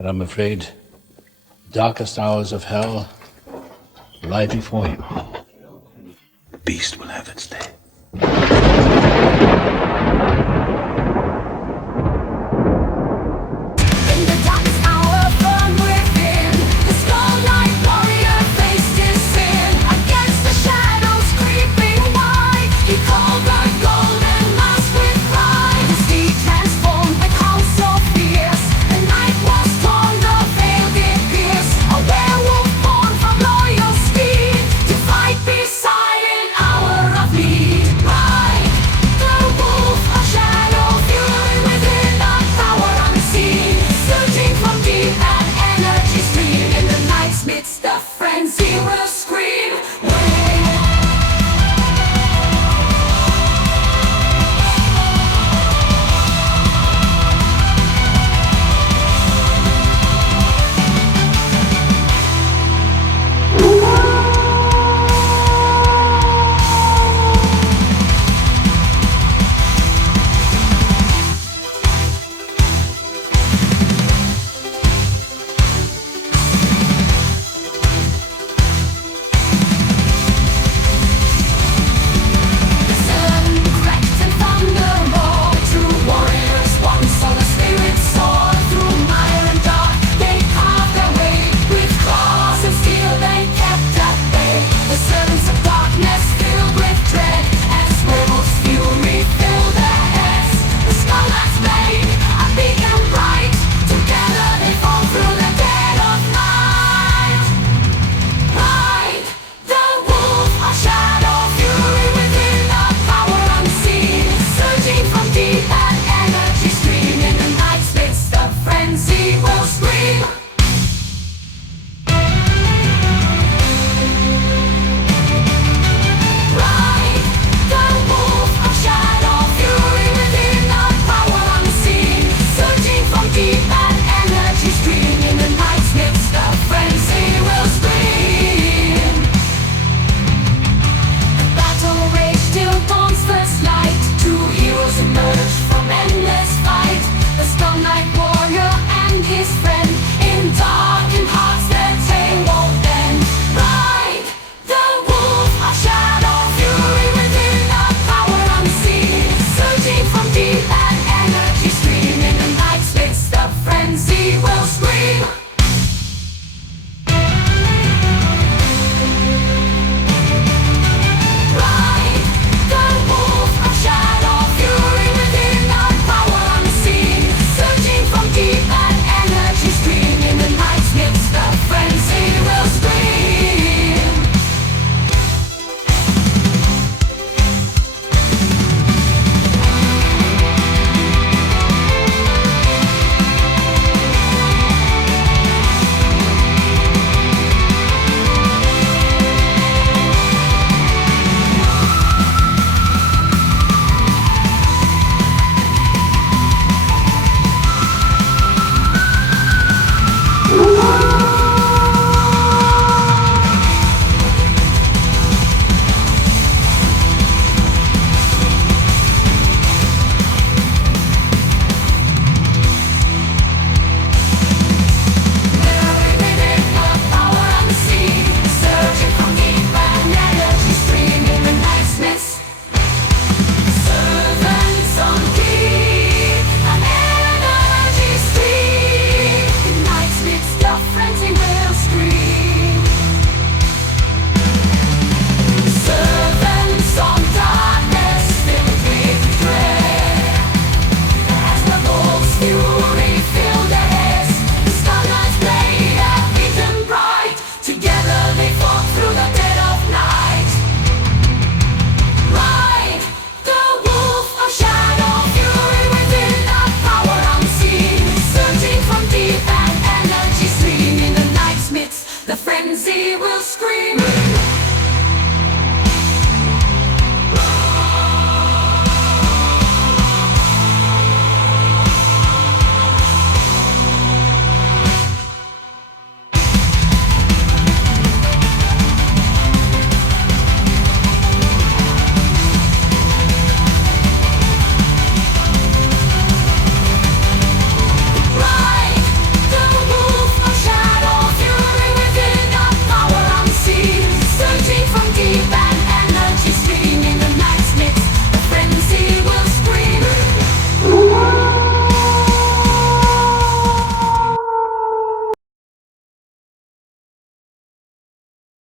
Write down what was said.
But I'm afraid the darkest hours of hell lie before you. The beast will have its day. In the darkest hour from within, the skull-like warrior faced his sin. Against the shadows creeping wide, he called the golden mask with pride. His feet transformed by calm so fierce, the night was torn, the veil did pierce. A werewolf born from loyal steed, to fight beside an hour of need. Ride the wolf, a shadow fury within, a power unseen, surging from deep, an energy stream. In the night's midst, the frenzy will scream. The sun cracked and thunder roared. True warriors once saw the spirit soar. Through mire and dark, they carved their way. With claws of steel, they kept at bay the servants of darkness, filled with dread. As werewolves' fury filled their heads, the skull at bay, a beacon bright. Together they fall through the dead of night. Ride the wolf, a shadow fury within, a power unseen, surging from deep, an energy stream. In the night's midst, the frenzy will scream.